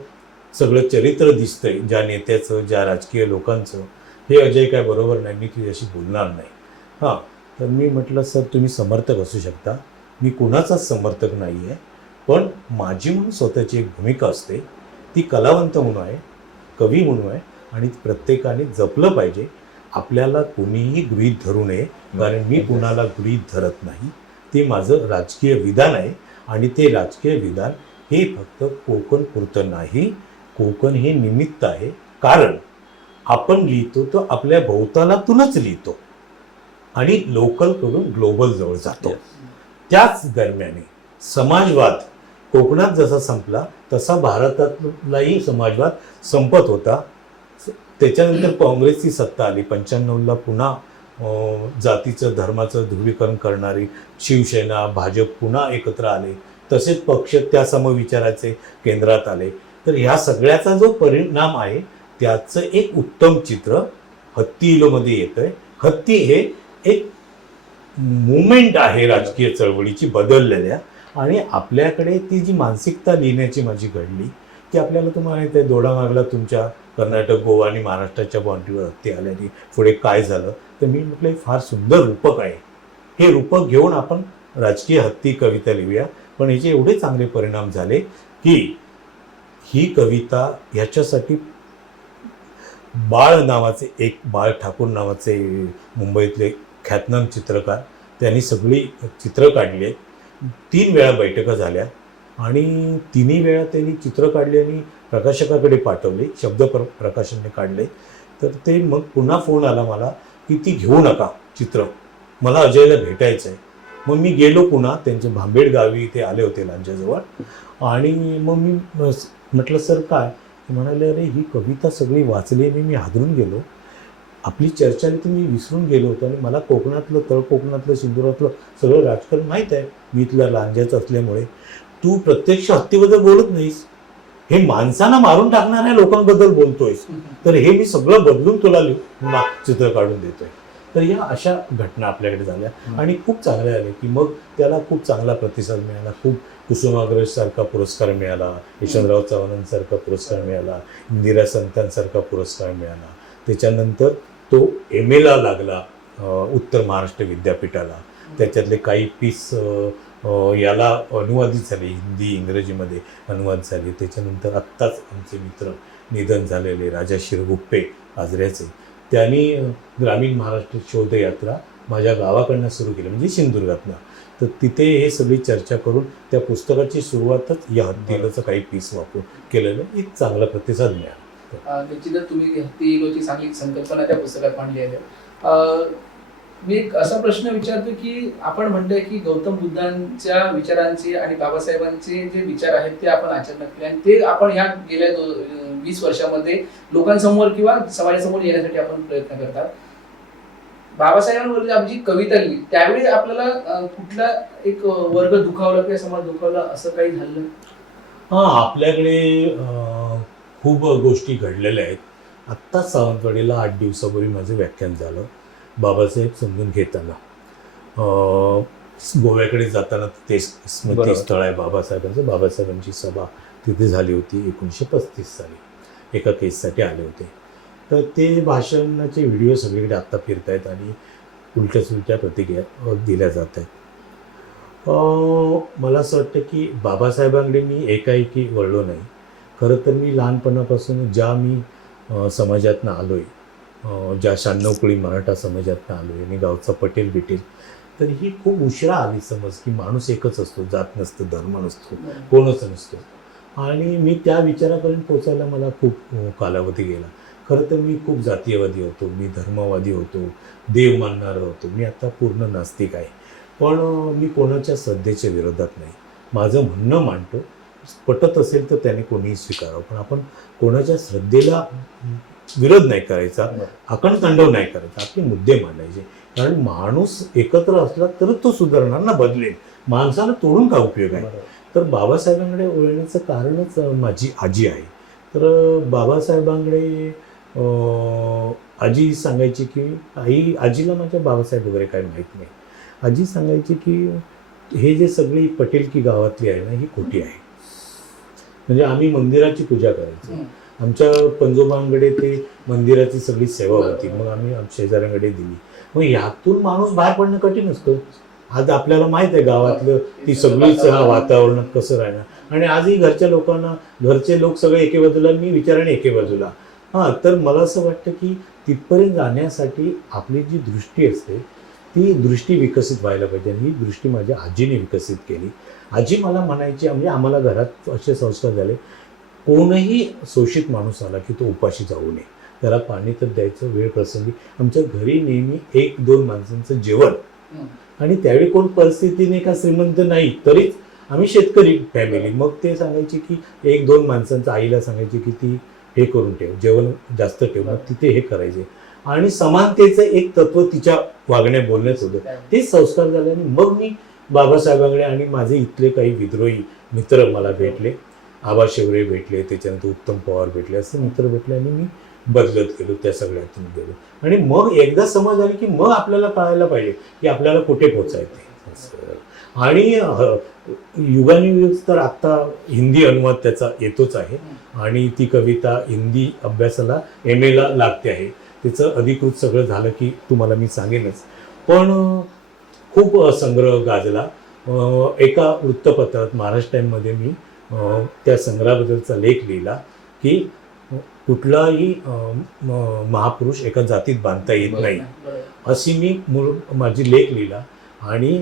सगळं चरित्र दिसतंय ज्या नेत्याचं, ज्या राजकीय लोकांचं, हे अजय काय बरोबर नाही, मी तुझ्याशी बोलणार नाही. हां, तर मी म्हटलं सर तुम्ही समर्थक असू शकता, मी कुणाचाच समर्थक नाही आहे, पण माझी म्हणून स्वतःची एक भूमिका असते, ती कलावंत म्हणून आहे, कवी म्हणून आहे, आणि प्रत्येकाने जपलं पाहिजे. आपल्याला कोणीही गृहीत धरू नये, कारण मी कुणाला गृहीत धरत नाही. ते माझं राजकीय विधान आहे आणि ते राजकीय विधान हे फक्त कोकण पुरतं नाही. कोकण हे निमित्त आहे, कारण आपण लिहितो तो आपल्या भोवतालातूनच लिहितो आणि लोकलकडून ग्लोबल जवळ जातो. त्याच दरम्याने समाजवाद कोकणात जसा संपला तसा भारतातलाही समाजवाद संपत होता. त्याच्यानंतर काँग्रेसची सत्ता आली 95ला. पुन्हा जातीचं धर्माचं ध्रुवीकरण करणारी शिवसेना भाजप पुन्हा एकत्र आले. तसेच पक्ष त्या समविचाराचे केंद्रात आले. तर ह्या सगळ्याचा जो परिणाम आहे त्याचं एक उत्तम चित्र हत्ती इलोमध्ये येतंय. हत्ती हे एक मुवमेंट आहे राजकीय चळवळीची बदललेल्या, आणि आपल्याकडे ती जी मानसिकता लिहिण्याची माझी घडली की आपल्याला तुम्हाला माहिती आहे दोडामार्गला तुमच्या कर्नाटक गोवा आणि महाराष्ट्राच्या बाउंड्रीवर हत्ती आल्याने पुढे काय झालं. तर मी म्हटलं फार सुंदर रूपक आहे, हे रूपक घेऊन आपण राजकीय हत्ती कविता लिहूया. पण याचे एवढे चांगले परिणाम झाले की ही कविता ह्याच्यासाठी बाळ ठाकूर नावाचे मुंबईतले ख्यातनाम चित्रकार, त्यांनी सगळी चित्र काढली आहेत. 3 वेळा बैठका झाल्या आणि 3ही वेळा त्यांनी चित्र काढली आणि प्रकाशकाकडे पाठवले, शब्द प्रकाशनने काढले. तर ते मग पुन्हा फोन आला मला की ती घेऊ नका चित्र, मला अजयला भेटायचं आहे. मग मी गेलो पुन्हा, त्यांचे भांबेड गावी ते आले होते लांजाजवळ. आणि मग मी म्हटलं सर काय, म्हणाले अरे ही कविता सगळी वाचली आणि मी हादरून गेलो. आपली चर्चा ती मी विसरून गेलो होतो आणि मला कोकणातलं तळ कोकणातलं सिंधुदुर्गातलं सगळं राजकारण माहीत आहे, मी इथल्या लांजाचं असल्यामुळे. तू प्रत्यक्ष हत्तीबद्दल बोलत नाहीस, हे माणसांना मारून टाकणाऱ्या लोकांबद्दल बोलतोयस. तर हे मी सगळं बदलून तुला चित्र काढून देतोय. तर या अशा घटना आपल्याकडे झाल्या आणि खूप चांगल्या आल्या की मग त्याला खूप चांगला प्रतिसाद मिळाला. खूप कुसुमाग्रज सारखा पुरस्कार मिळाला, यशवंतराव चव्हाणांसारखा पुरस्कार मिळाला, इंदिरा संतांसारखा पुरस्कार मिळाला. त्याच्यानंतर तो MA ला लागला उत्तर महाराष्ट्र विद्यापीठाला. त्याच्यातले काही पीस याला अनुवादित झाले, हिंदी इंग्रजीमध्ये अनुवाद झाले. त्याच्यानंतर आत्ताच आमचे मित्र निधन झालेले राजा शिरगुप्पे आजऱ्याचे, त्यांनी ग्रामीण महाराष्ट्र शोधयात्रा माझ्या गावाकडनं सुरू केली, म्हणजे सिंधुदुर्गातनं. तर तिथे हे सगळी चर्चा करून त्या पुस्तकाची सुरुवातच या हत्तीचं काही पीस वापरून केलेलं एक चांगला प्रतिसाद मिळाला. निश्चितच तुम्ही हत्ती इलोची चांगली संकल्पना त्या पुस्तकात मांडली आहे. मी एक असा प्रश्न विचारतो की आपण म्हणतोय की गौतम बुद्धांच्या विचारांचे आणि बाबासाहेबांचे जे विचार आहेत ते आपण आचरणात केले आणि ते आपण ह्या गेल्या 20 वर्षामध्ये लोकांसमोर किंवा समाजासमोर येण्यासाठी आपण प्रयत्न करतात. बाबासाहेबांवरची आमची कविता लिहिली त्यावेळी आपल्याला कुठला एक वर्ग दुखावला किंवा समाज दुखावला असं काही झालं? आपल्याकडे खूप गोष्टी घडलेल्या आहेत. आत्ताच सावंतवाडीला 8 दिवसापूर्वी माझं व्याख्यान झालं बाबासाहेब समजून घेताना. गोव्याकडे जाताना ते स्मृतीस्थळ आहे बाबासाहेबांचं, बाबासाहेबांची सभा तिथे झाली होती 1935 साली, एका केससाठी आले होते. तर ते भाषणाचे व्हिडिओ सगळीकडे आत्ता फिरत आहेत आणि उलट्या सुलट्या प्रतिक्रिया दिल्या जात आहेत. मला असं वाटतं की बाबासाहेबांकडे मी एकाएकी वळलो नाही. खरं तर मी लहानपणापासून ज्या मी समाजातनं आलो आहे, ज्या 96 कुळी मराठा समाजातनं आलो आहे आणि गावचा पटेल बिटेल, तर ही खूप उशिरा आली समज की माणूस एकच असतो, जात नसतं, धर्म नसतो, कोणच नसतो. आणि मी त्या विचारापर्यंत पोचायला मला खूप कालावधी गेला. खरं तर मी खूप जातीयवादी होतो, मी धर्मवादी होतो, देव मानणारा होतो. मी आता पूर्ण नास्तिक आहे. पण मी कोणाच्या श्रद्धेच्या विरोधात नाही, माझं म्हणणं मांडतो. पटत असेल तर त्याने कोणीही स्वीकारावं, पण आपण कोणाच्या श्रद्धेला विरोध नाही करायचा, आकणतांडव नाही करायचा, आपले मुद्दे मांडायचे. कारण माणूस एकत्र असला तर तो सुधारणार ना, बदलेल. माणसाला तोडून का उपयोग आहे? तर बाबासाहेबांकडे वळण्याचं कारणच माझी आजी आहे. तर बाबासाहेबांकडे आजी सांगायची की आजीला माझ्या बाबासाहेब वगैरे काही माहीत नाही. आजी सांगायची की हे जे सगळी पटेलकी गावातली आहे ना, ही खोटी आहे. म्हणजे आम्ही मंदिराची पूजा करायचो, आमच्या पंजोबांकडे ते मंदिराची सगळी सेवा होती, मग आम्ही शेजाऱ्यांकडे दिली. मग ह्यातून माणूस बाहेर पडणं कठीण असतं. आज आपल्याला माहित आहे गावातलं ती सगळीच वातावरण कसं राहणार. आणि आजही घरच्या लोकांना, घरचे लोक सगळे एके बाजूला, मी विचाराने एके बाजूला. हां, तर मला असं वाटतं की तिथपर्यंत जाण्यासाठी आपली जी दृष्टी असते ती दृष्टी विकसित व्हायला पाहिजे. आणि ही दृष्टी माझ्या आजीने विकसित केली. आजी मला म्हणायची, म्हणजे आम्हाला घरात असे संस्कार झाले, कोणही शोषित माणूस आला की तो उपाशी जाऊ नये, त्याला पाणी तर द्यायचं वेळ प्रसंगी. आमच्या घरी नेहमी 1-2 माणसांचं जेवण, हं. आणि त्यावेळी कोण परिस्थितीने का श्रीमंत नाही तरीच आम्ही शेतकरी फॅमिली. मग ते सांगायचे की 1-2 माणसांचं, आईला सांगायचे की ती हे करून ठेव, जेवण जास्त ठेव, मग तिथे हे करायचे. आणि समानतेचं एक तत्व तिच्या वागण्या बोलण्यात होतं. ते संस्कार झाल्याने मग मी बाबासाहेबांकडे, आणि माझे इथले काही विद्रोही मित्र मला भेटले, आबा शेवरे भेटले, त्याच्यानंतर उत्तम पवार भेटले, असे मित्र भेटले, आणि मी बदलत गेलो, त्या सगळ्यातून गेलो. आणि मग एकदा समज आली की मग आपल्याला कळायला पाहिजे की आपल्याला कुठे पोचायचं. आणि युगानुयुग तर आत्ता हिंदी अनुवाद त्याचा येतोच आहे, आणि ती कविता हिंदी अभ्यासाला MA ला लागते आहे. त्याचं अधिकृत सगळं झालं की तुम्हाला मी सांगेनच. पण खूप संग्रह गाजला. एका वृत्तपत्रात महाराष्ट्र टाईममध्ये मी त्या संग्रहाबद्दलचा लेख लिहिला की कुठलाही महापुरुष एका जातीत बांधता येत नाही, अशी मी माझी लेख लिहिला. आणि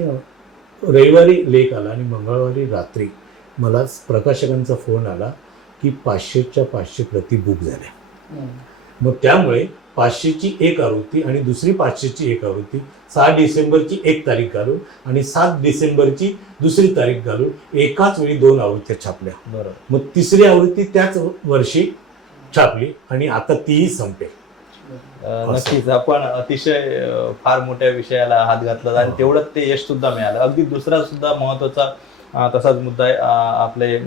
रविवारी लेख आला, आणि मंगळवारी रात्री मला प्रकाशकांचा फोन आला की 500च्या 500 प्रती बुक झाल्या. मग त्यामुळे 500ची एक आवृत्ती आणि दुसरी 500ची एक आवृत्ती 6 डिसेंबरची एक तारीख घालून आणि 7 डिसेंबरची दुसरी तारीख घालून एकाच वेळी 2 आवृत्त्या छापल्या. बरोबर. मग तिसरी आवृत्ती त्याच वर्षी छापली, आणि आता तीही संपेल. नक्कीच आपण अतिशय फार मोठ्या विषयाला हात घातला, आणि तेवढंच ते यश सुद्धा मिळालं. अगदी दुसरा सुद्धा महत्वाचा तसाच मुद्दा आहे, आपले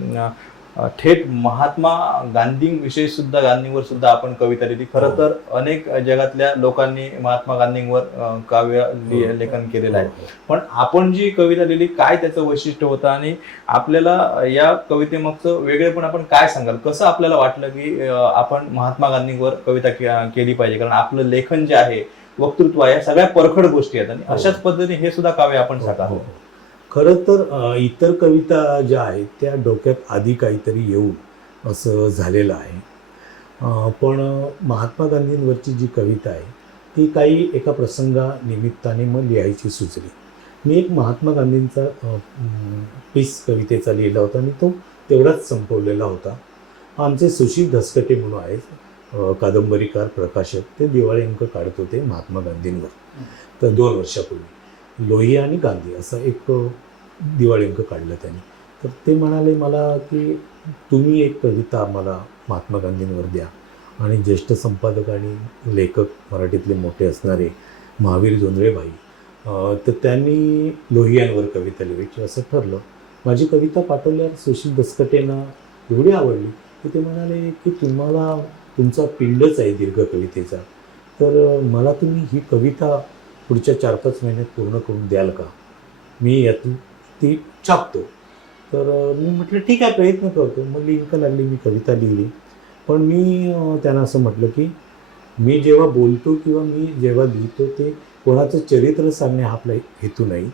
थेट महात्मा गांधींविषयी सुद्धा, गांधींवर सुद्धा आपण कविता लिहिली. खरं तर अनेक जगातल्या लोकांनी महात्मा गांधींवर काव्य लेखन केलेलं आहे, पण आपण जी कविता लिहिली, काय त्याचं वैशिष्ट्य होतं, आणि आपल्याला या कवितेमागचं वेगळेपण आपण काय सांगाल? कसं आपल्याला वाटलं की आपण महात्मा गांधींवर कविता केली पाहिजे? कारण आपलं लेखन जे आहे, वक्तृत्व आहे, या सगळ्या परखड गोष्टी आहेत, आणि अशाच पद्धतीने हे सुद्धा काव्य आपण साकारलं. खरं तर इतर कविता ज्या आहेत त्या डोक्यात आधी काहीतरी येऊन असं झालेलं आहे. पण महात्मा गांधींवरची जी कविता आहे ती काही एका प्रसंगानिमित्ताने मग लिहायची सुचली. मी एक महात्मा गांधींचा पीस कवितेचा लिहिला होता, आणि तो तेवढाच संपवलेला होता. आमचे सुशील धसकटे म्हणून आहेत कादंबरीकार, प्रकाशक, ते दिवाळी अंक काढत होते महात्मा गांधींवर. तर 2 वर्षापूर्वी लोहिया आणि गांधी असा एक दिवाळी अंक काढला त्यांनी. तर ते म्हणाले मला की तुम्ही एक कविता आम्हाला महात्मा गांधींवर द्या. आणि ज्येष्ठ संपादक आणि लेखक मराठीतले मोठे असणारे महावीर जोंधळेबाई, तर त्यांनी लोहियांवर कविता लिहायची असं ठरलं. माझी कविता पाठवल्यावर सुशील दसकटेंना एवढी आवडली की ते म्हणाले की तुम्हाला तुमचा पिंडच आहे दीर्घ कवितेचा, तर मला तुम्ही ही कविता पुढच्या 4-5 महिन्यात पूर्ण करून द्याल का? मी यातून ती छापतो. तर मी म्हटलं ठीक आहे, प्रयत्न करतो. मग लिंक लागली, मी कविता लिहिली. पण मी त्यांना असं म्हटलं की मी जेव्हा बोलतो किंवा मी जेव्हा लिहितो ते कोणाचं चरित्र सांगणे हा आपला हेतू नाही.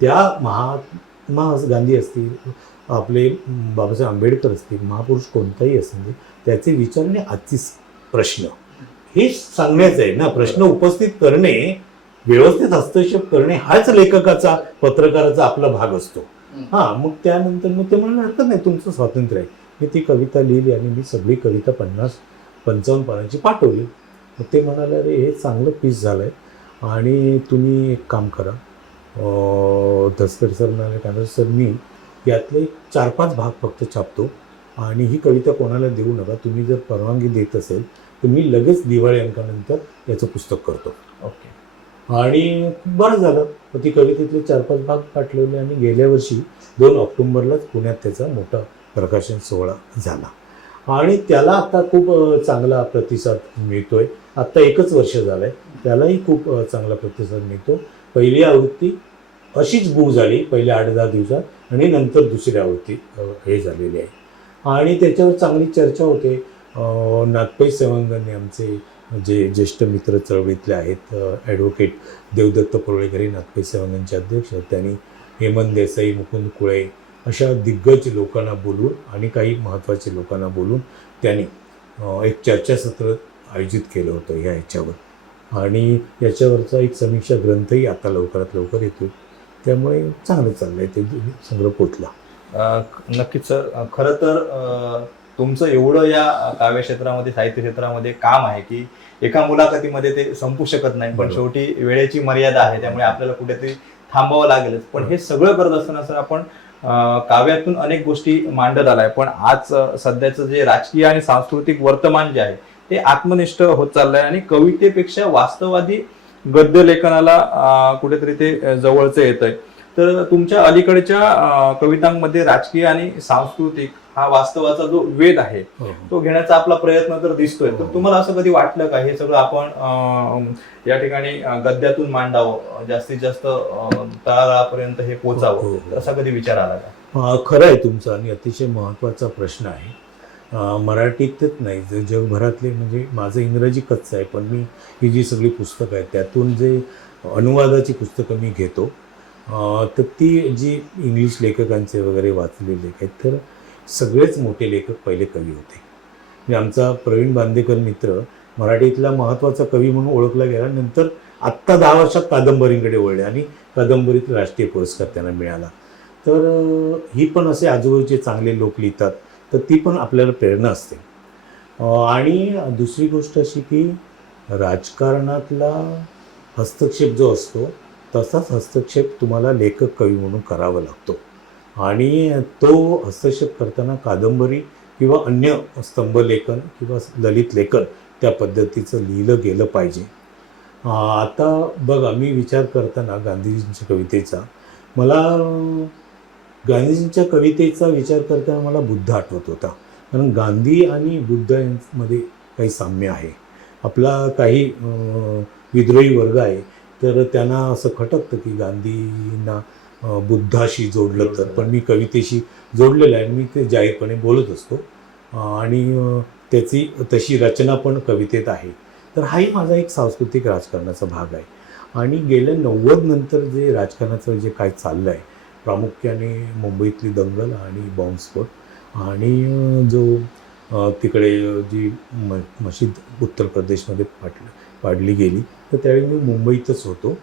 त्या महात्मा गांधी असतील, आपले बाबासाहेब आंबेडकर असतील, महापुरुष कोणताही असेल, त्याचे विचारणे आजची प्रश्न हे सांगण्याचं आहे ना. प्रश्न उपस्थित करणे, व्यवस्थित हस्तक्षेप करणे हाच लेखकाचा, पत्रकाराचा आपला भाग असतो. हां, मग त्यानंतर मग ते म्हणाले हरकत नाही, तुमचं स्वातंत्र्य आहे. मी ती कविता लिहिली आणि मी सगळी कविता 50-55 पानांची पाठवली. मग ते म्हणाले अरे हे चांगलं पीस झालं आहे आणि तुम्ही एक काम करा. दसकर सर म्हणाले कारण सर मी यातले 4-5 भाग फक्त छापतो आणि ही कविता कोणाला देऊ नका. तुम्ही जर परवानगी देत असेल तर मी लगेच दिवाळी अंकानंतर याचं पुस्तक करतो. ओके. आणि बरं झालं. मग ती कवितेतले 4-5 भाग पाठवले आणि गेल्या वर्षी 2 ऑक्टोबरलाच पुण्यात त्याचा मोठा प्रकाशन सोहळा झाला आणि त्याला आता खूप चांगला प्रतिसाद मिळतोय. आत्ता 1च वर्ष झालं आहे, त्यालाही खूप चांगला प्रतिसाद मिळतो. पहिली आवृत्ती अशीच बुक झाली पहिल्या 8-10 दिवसात आणि नंतर दुसरी आवृत्ती हे झालेली आहे आणि त्याच्यावर चांगली चर्चा होते. नागपै सेवंगने आमचे जे ज्येष्ठ मित्र चळवळीतले आहेत, ॲडव्होकेट देवदत्त परुळेकरी नागपै सेवंगनचे अध्यक्ष, त्यांनी हेमंत देसाई, मुकुंद कुळे अशा दिग्गज लोकांना बोलून आणि काही महत्त्वाचे लोकांना बोलून त्यांनी एक चर्चासत्र आयोजित केलं होतं या ह्याच्यावर, आणि याच्यावरचा एक समीक्षा ग्रंथही आता लवकरात लवकर येतो. त्यामुळे चांगलं चाललं आहे, ते संग्रह पोचला. नक्कीच सर. खरं तर तुमचं एवढं या काव्य क्षेत्रामध्ये, साहित्य क्षेत्रामध्ये काम आहे की एका मुलाखतीमध्ये ते संपू शकत नाही. पण बरोबर. शेवटी वेळेची मर्यादा आहे, त्यामुळे आपल्याला कुठेतरी थांबावं लागेलच. पण हे सगळं करत असताना सर आपण काव्यातून अनेक गोष्टी मांडत आलाय. पण आज सध्याचं जे राजकीय आणि सांस्कृतिक वर्तमान जे आहे ते आत्मनिष्ठ होत चाललंय आणि कवितेपेक्षा वास्तववादी गद्य लेखनाला कुठेतरी ते जवळचं येतंय. तर तुमच्या अलीकडच्या कवितांमध्ये राजकीय आणि सांस्कृतिक हा वास्तवाचा जो वेध आहे तो घेण्याचा आपला प्रयत्न तर दिसतोय. तर तुम्हाला असं कधी वाटलं का हे सगळं आपण या ठिकाणी गद्यातून मांडावं, जास्तीत जास्त तळागाळापर्यंत हे पोचावं, तर असा कधी विचार आला का? खरं आहे तुमचा, आणि अतिशय महत्त्वाचा प्रश्न आहे. मराठीतच नाही, जगभरातले, म्हणजे माझं इंग्रजी कच्चं आहे, पण मी ही जी सगळी पुस्तकं आहेत त्यातून जे अनुवादाची पुस्तकं मी घेतो, तर ती जी इंग्लिश लेखकांचे वगैरे वाचलेले लेख आहेत, तर सगळेच मोठे लेखक पहिले कवी होते. म्हणजे आमचा प्रवीण बांदेकर मित्र मराठीतला महत्त्वाचा कवी म्हणून ओळखला गेला. नंतर आत्ता 10 वर्षात कादंबरींकडे वळले आणि कादंबरीत राष्ट्रीय पुरस्कार त्यांना मिळाला. तर ही पण असे आजूबाजूचे चांगले लोक लिहितात, तर ती पण आपल्याला प्रेरणा असते. आणि दुसरी गोष्ट अशी की राजकारणातला हस्तक्षेप जो असतो तसाच हस्तक्षेप तुम्हाला लेखक कवी म्हणून करावा लागतो, आणि तो हस्तक्षेप करताना कादंबरी किंवा अन्य स्तंभलेखन किंवा ललित लेखन त्या पद्धतीचं लिहिलं गेलं पाहिजे. आता बघा, मी विचार करताना गांधीजींच्या कवितेचा, मला गांधीजींच्या कवितेचा विचार करताना मला बुद्ध आठवत होता. कारण गांधी आणि बुद्ध यांमध्ये काही साम्य आहे. आपला काही विद्रोही वर्ग आहे, तर त्यांना असं खटकतं की गांधींना बुद्धाशी जोडलं तर, पण मी कवितेशी जोडलेलं आहे, मी ते जाहीरपणे बोलत असतो, आणि त्याची तशी रचना पण कवितेत आहे. तर हाही माझा एक सांस्कृतिक राजकारणाचा भाग आहे. आणि गेल्या 90 नंतर जे राजकारणाचं जे काय चाललं आहे, प्रामुख्याने मुंबईतली दंगल आणि बॉम्बस्फोट, आणि जो तिकडे जी मशीद उत्तर प्रदेशमध्ये पाडली गेली, तर त्यावेळी मी मुंबईतच होतो,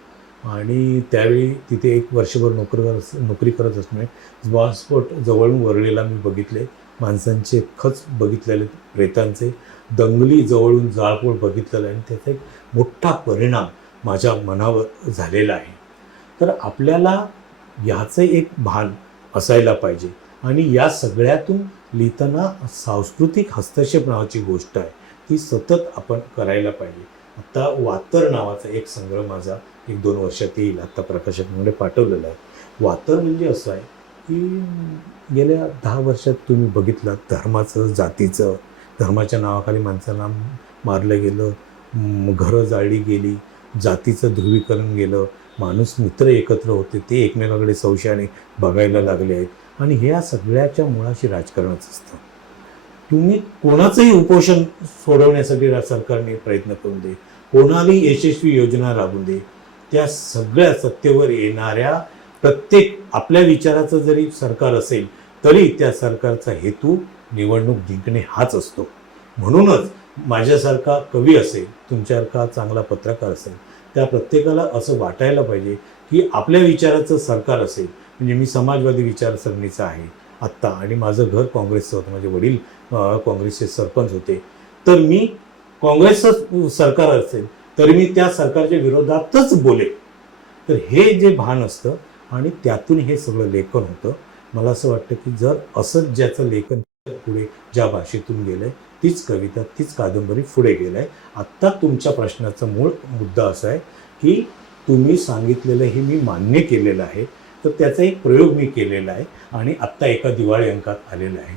आणि त्यावेळी तिथे 1 वर्षभर नोकरी करत असल्यामुळे बॉम्बस्फोट जवळून वरळीला मी बघितले, माणसांचे खच बघितलेले, प्रेतांचे दंगली जवळून जाळपोळ बघितलेलं आहे, आणि त्याचा एक मोठा परिणाम माझ्या मनावर झालेला आहे. तर आपल्याला ह्याचं एक भान असायला पाहिजे, आणि या सगळ्यातून लिहिताना सांस्कृतिक हस्तक्षेप नावाची गोष्ट आहे, ती सतत आपण करायला पाहिजे. आत्ता वातर नावाचा एक संग्रह माझा 1-2 वर्षात येईल, आत्ता प्रकाशकांकडे पाठवलेला आहे. वातर म्हणजे असं आहे की गेल्या 10 वर्षात तुम्ही बघितलं, धर्माचं, जातीचं, धर्माच्या नावाखाली माणसांना मारलं गेलं, घरं जाळली गेली, जातीचं ध्रुवीकरण गेलं, माणूस मित्र एकत्र होते ते एकमेकाकडे संशयाने बघायला लागले आहेत, आणि ह्या सगळ्याच्या मुळाशी राजकारणच असतं. तुम्ही कोणाचंही उपोषण सोडवण्यासाठी सरकारने प्रयत्न करून दे, कोणालाही यशस्वी योजना राबवून दे, त्या सगळ्या सत्तेवर येणाऱ्या प्रत्येक आपल्या विचाराचं जरी सरकार असेल तरी त्या सरकारचा हेतू निवडणूक जिंकणे हाच असतो. म्हणूनच माझ्यासारखा कवी असेल, तुमच्यासारखा चांगला पत्रकार असेल, त्या प्रत्येकाला असं वाटायला पाहिजे की आपल्या विचाराचं सरकार असेल. म्हणजे मी समाजवादी विचारसरणीचा आहे आत्ता, आणि माझं घर काँग्रेसचं होतं, माझे वडील काँग्रेसचे सरपंच होते, तर मी काँग्रेसचं सरकार असेल तरी मी त्या सरकारच्या विरोधातच बोले. तर हे जे भान असतं, आणि त्यातून हे सगळं लेखन होतं. मला असं वाटतं की जर असंच ज्याचं लेखन पुढे ज्या भाषेतून गेलं आहे, तीच कविता, तीच कादंबरी पुढे गेलं आहे. आत्ता तुमच्या प्रश्नाचा मूळ मुद्दा असा आहे की तुम्ही सांगितलेलं हे मी मान्य केलेलं आहे, तर त्याचा एक प्रयोग मी केलेला आहे, आणि आत्ता एका दिवाळी अंकात आलेला आहे.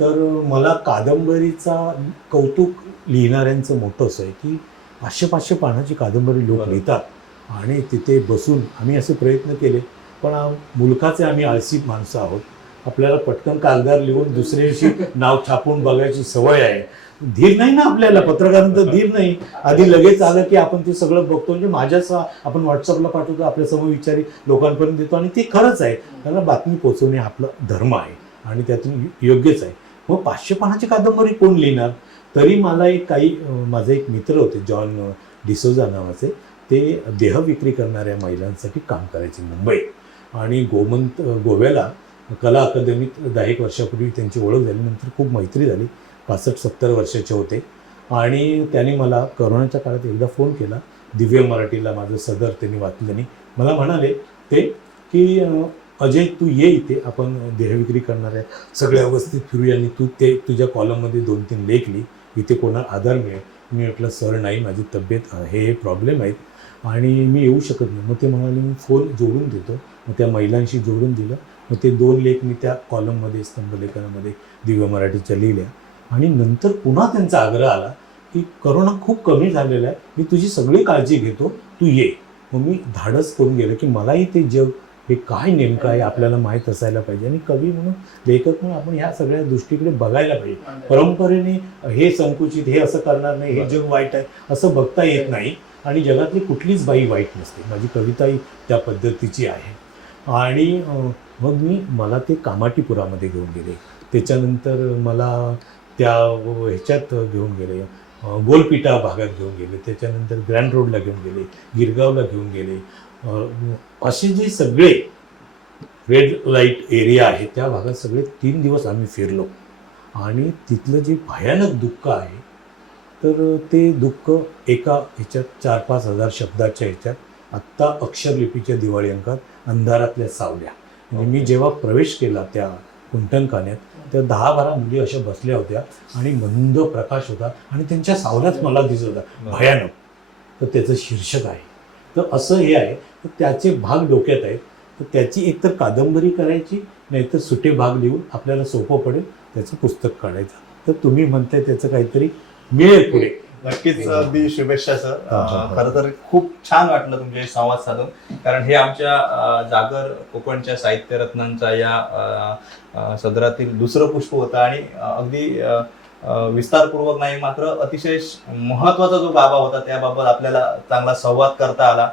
तर मला कादंबरीचा कौतुक लिहिणाऱ्यांचं मोठं असं आहे की 500-500 पानाची कादंबरी लोक लिहितात, आणि तिथे बसून आम्ही असे प्रयत्न केले, पण मुलखाचे आम्ही आळशी माणसं आहोत. आपल्याला पटकन कागदार लिहून दुसऱ्या दिवशी नाव छापून बघायची सवय आहे. धीर नाही ना आपल्याला, पत्रकारांचं धीर नाही. आधी लगेच आलं की आपण ते सगळं बघतो, म्हणजे माझ्याच आपण व्हॉट्सअपला पाठवतो, आपल्या समविचारी लोकांपर्यंत देतो, आणि ते खरंच आहे. त्यांना बातमी पोचवणे आपला धर्म आहे, आणि त्यातून योग्यच आहे. मग 500 पानाची कादंबरी कोण लिहिणार? तरी मला एक माझे एक मित्र होते जॉन डिसोजा नावाचे, ते देह विक्री करणाऱ्या महिलांसाठी काम करायचे मुंबईत. आणि गोव्याला कला अकादमीत 10 वर्षापूर्वी त्यांची ओळख झाली. नंतर खूप मैत्री झाली. 65-70 वर्षाचे होते. आणि त्यांनी मला करोनाच्या काळात एकदा फोन केला. दिव्य मराठीला माझं सदर त्यांनी वाचलं आणि मला म्हणाले ते की अजय तू ये इथे, आपण देहविक्री करणाऱ्या सगळ्या अवस्थेत फिरूया आणि तू ते तुझ्या कॉलममध्ये 2-3 लेख लिही, इथे कोणाला आधार मिळेल. मी म्हटलं सर नाही, माझी तब्येत हे प्रॉब्लेम आहेत आणि मी येऊ शकत नाही. मग ते म्हणाले मी फोन जोडून देतो. मग त्या महिलांशी जोडून दिलं. मग ते 2 लेख मी त्या कॉलममध्ये स्तंभलेखनामध्ये दिव्य मराठीच्या लिहिल्या. आणि नंतर पुन्हा त्यांचा आग्रह आला की करोना खूप कमी झालेला आहे, मी तुझी सगळी काळजी घेतो, तू ये. मग मी धाडस करून गेलं की मलाही ते जग हे काय नेमकं आहे आपल्याला माहीत असायला पाहिजे. आणि कवी म्हणून लेखक म्हणून आपण ह्या सगळ्या दृष्टीकडे बघायला पाहिजे. परंपरेने हे संकुचित, हे असं करणार नाही, हे जग वाईट आहे असं बघता येत नाही. आणि जगातली कुठलीच बाई वाईट नसते. माझी कविताही त्या पद्धतीची आहे. आणि मग मला ते कामाटीपुरामध्ये घेऊन गेले. त्याच्यानंतर मला त्या ह्याच्यात घेऊन गेले, गोलपिटा भागात घेऊन गेले. त्याच्यानंतर ग्रँड रोडला घेऊन गेले, गिरगावला घेऊन गेले. असे जे सगळे रेड लाईट एरिया आहे त्या भागात सगळे 3 दिवस आम्ही फिरलो. आणि तिथलं जे भयानक दुःख आहे, तर ते दुःख एका ह्याच्यात 4-5 हजार शब्दाच्या ह्याच्यात आत्ता अक्षरलिपीच्या दिवाळी अंकात अंधारातल्या सावल्या. म्हणजे मी जेव्हा प्रवेश केला त्या कुंटणखान्यात, त्या 10-12 मुली अशा बसल्या होत्या आणि मंद प्रकाश होता आणि त्यांच्या सावल्याच मला दिसत होता भयानक. तर त्याचं शीर्षक आहे. तर असं हे आहे. तर त्याचे भाग डोक्यात आहेत. तर त्याची एकतर कादंबरी करायची, नाहीतर सुटे भाग लिहून आपल्याला सोपं पडेल त्याचं पुस्तक काढायचं. तर तुम्ही म्हणताय त्याचं काहीतरी मिळेल पुढे. नक्कीच. अगदी शुभेच्छा सर. खरं तर खूप छान वाटलं तुमच्याशी संवाद साधून, कारण हे आमच्या जागर कोकणच्या साहित्य रत्नांचा या सदरातील दुसरं पुष्प होतं. आणि अगदी विस्तारपूर्वक नाही मात्र अतिशय महत्वाचा जो बाबा होता त्याबाबत आपल्याला चांगला संवाद करता आला.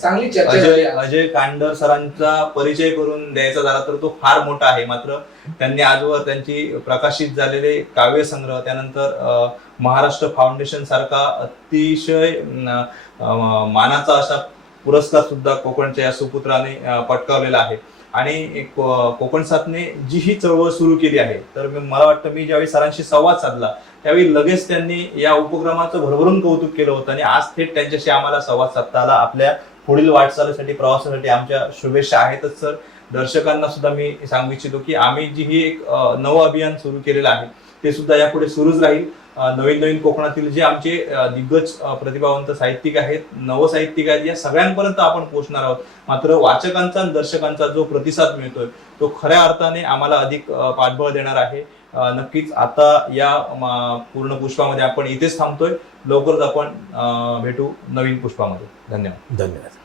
चांगली चर्चा झाली. अजय कांडर सरांचा परिचय करून द्यायचा झाला तर तो फार मोठा आहे. मात्र त्यांनी आजवर त्यांची प्रकाशित झालेले काव्यसंग्रह, त्यानंतर महाराष्ट्र फाउंडेशन सारखा अतिशय मानाचा असा पुरस्कार सुद्धा कोकणच्या या सुपुत्राने पटकावलेला आहे. आणि कोकण साथने जी ही चळवळ सुरू केली आहे, तर मला वाटतं मी ज्यावेळी सरांशी संवाद साधला त्यावेळी लगेच त्यांनी या उपक्रमाचं भरभरून कौतुक केलं होतं. आणि आज थेट त्यांच्याशी आम्हाला संवाद साधता आला. आपल्या पुढील वाटचालीसाठी, प्रवासासाठी आमच्या शुभेच्छा आहेतच सर. दर्शकांना सुद्धा मी सांगू इच्छितो की आम्ही जी ही एक नवं अभियान सुरू केलेलं आहे ते सुद्धा यापुढे सुरूच राहील. नवीन कोकणातील जे आमचे दिग्गज प्रतिभावंत साहित्यिक आहेत, नवसाहित्यिक आहेत, या सगळ्यांपर्यंत आपण पोहोचणार आहोत. मात्र वाचकांचा आणि दर्शकांचा जो प्रतिसाद मिळतोय तो खऱ्या अर्थाने आम्हाला अधिक पाठबळ देणार आहे. नक्कीच आता या पूर्ण पुष्पामध्ये आपण इथेच थांबतोय. लवकरच आपण भेटू नवीन पुष्पामध्ये. धन्यवाद. धन्यवाद.